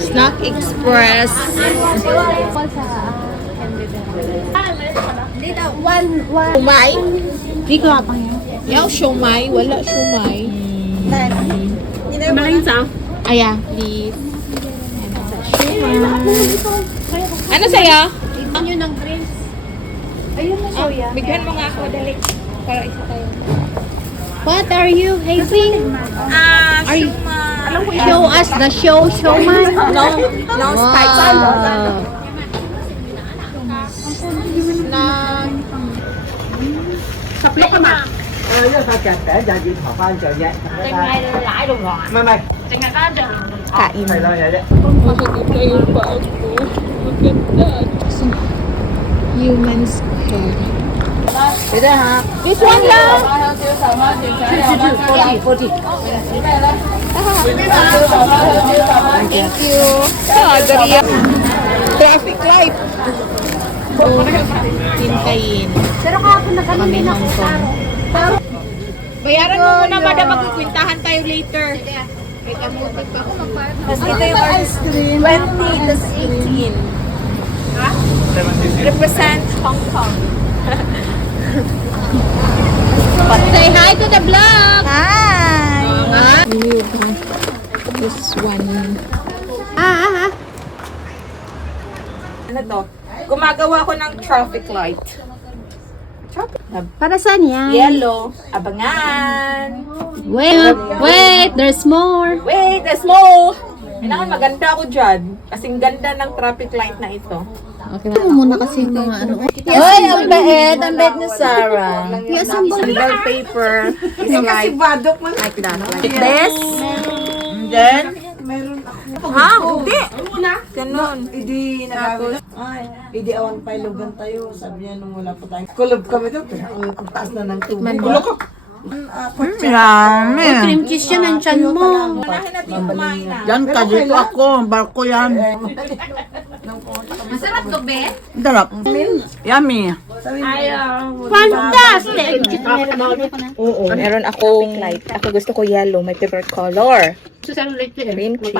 Snack Express. Shumai? Di ko apang yan. Yaw, shumai. Wala shumai. Malaking sa? Aya, please. Ano sa'yo? Ito nyo ng drinks. Ayun na soya. Bigyan mo nga ako, dali. Para isa tayo. What are you having? Are you... Show us the showman. No, no spice. Wow. Snack. Saplok ka ma. Nó sao chặt để giờ chị thọ ăn chờ vậy. Lãi luôn rồi. Mày Kain. mày lo vậy đấy. Magaganda pa ako. Maganda. Human Square. Thế hả? This one lang. 40. Thank you. Dariya. Traffic light. Hintayin. Pero kahapon na kami Kami din Hong ako. Kong. Bayaran mo muna, madam. Magkukwintahan tayo later. Tapos ito yung ice cream. 20 tas 18. Ha? Represent Hong Kong. Say hi to the vlog! Hi! This one. Ano to? Gumagawa ko ng traffic light. Para saan yan? Yellow. Abangan. Wait, there's more. Wait, there's more. Kailangan maganda ako dyan. Kasing ganda ng traffic light na ito. Okay, muna kasi yung mga ano. Hoy, ang bait ni Sarah. Yes, ang bait. Single paper is like that. Like this. And then, ha? Hindi. Ganun. Hindi nagawin. Ay, hindi awan pa ilugan tayo. Sabi niya nung wala pa tayong kulob kami doon. Pero ang taas na ng tubig. Kulok ka. Yummy. Cream cheese yan ang tiyan mo. Unahin natin kumain na. Yan ka dito ako, barko yan. Masarap to, Ben? Darap. Yummy. Fantastic! Meron akong light. Ako gusto ko yellow. My favorite color. Green cheese.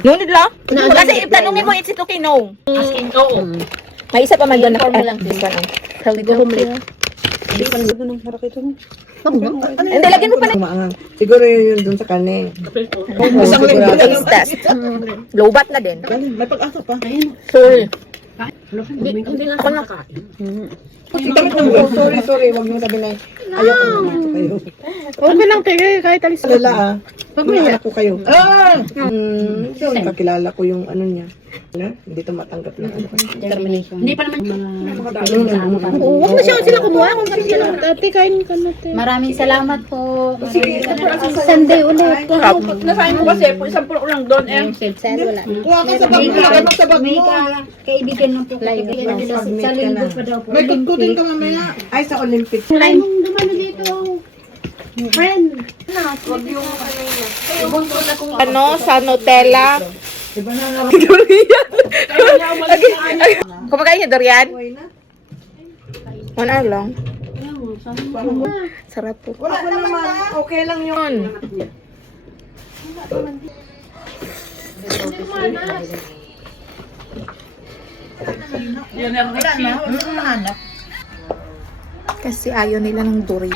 No need lang. Kasi tanungin mo, it's okay, no. Asking oo. May isa pa man doon na this one. Philadelphia. Hindi, lagyan mo pa na. Umaangang. Siguro yun dun sa kanya. Taste test. Lobat na din. May pag-asa pa. Full. Hindi lang ako nakakain. Damit ng buo. Sorry. Huwag nyo sabi na ayaw ko naman kayo. Okay lang, tigay. Kahit alis Lala ah. May anak ko kayo. Kakilala ko yung ano niya. Hindi tumatanggap ng ano. Termination. Hindi pa naman. Huwag na siya sila kumuha. Ate, kain ka natin. Maraming salamat po. Sunday ulit. Nasahin mo kasi, isang pulo lang doon eh. Wala. Kuha ka sa bag mo. Lagay mo sa bag mo. Kaibigan ng po. Sa linggo pa daw po. May kutkutin ka mamaya. Ay, sa Olympics. Ay, dumano dito. Friend. Ano, sa Nutella. Kumakain niya durian? 1 hour lang. Sarap po. Wala naman. Okay lang yun. Kasi ayaw nila ng durian.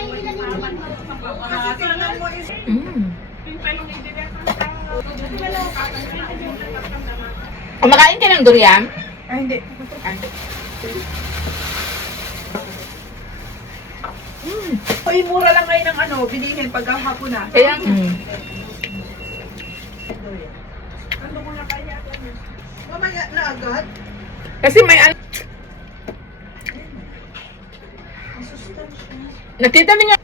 Kumakain ka ng durian? Ay, hindi. Ay, mura lang ngayon ng ano, bilihin pagkahapon na. Kaya, Mamaya na agad. kasi may nakita niya.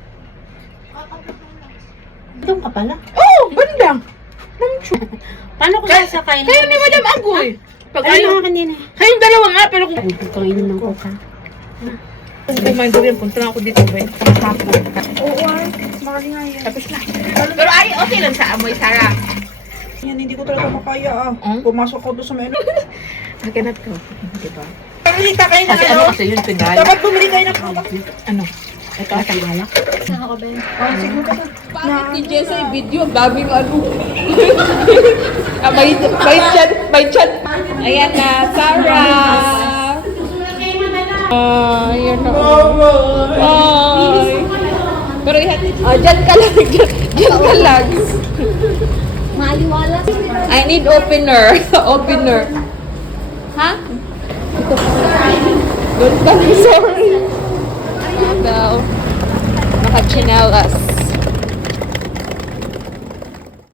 Doon ka pala. Oh, banda. Paano ko sasakayin? Kaya ni Madam Agoy. Pag Ay, ayaw, mga kanina. kayong dalawa nga, pero kung Kainin ng coca. kumain durian, punta na ako dito ba? Oo, ay, mahali nga yan. Tapos na. Pero ay, okay lang sa amoy, Sarah. Yan, hindi ko talaga makaya ah. Hmm? Pumasok ko doon sa menu. Maganap ko. Diba? Pumili ka kayo ng Kasi ano? ano kasi yun, pinal. Dapat bumili kayo ng ano? Ano? Ito, wala. Saan ako, Ben? Bakit ni Jessa yung video? Ang daming ano. May chat. Ayan na, Sarah. Ayan na. Ay. Pero dyan ka lang. Dyan ka lang. Maaliwala. I need opener. Opener. Ha? Doon ka. Sorry. Daw. Naka-chinelas.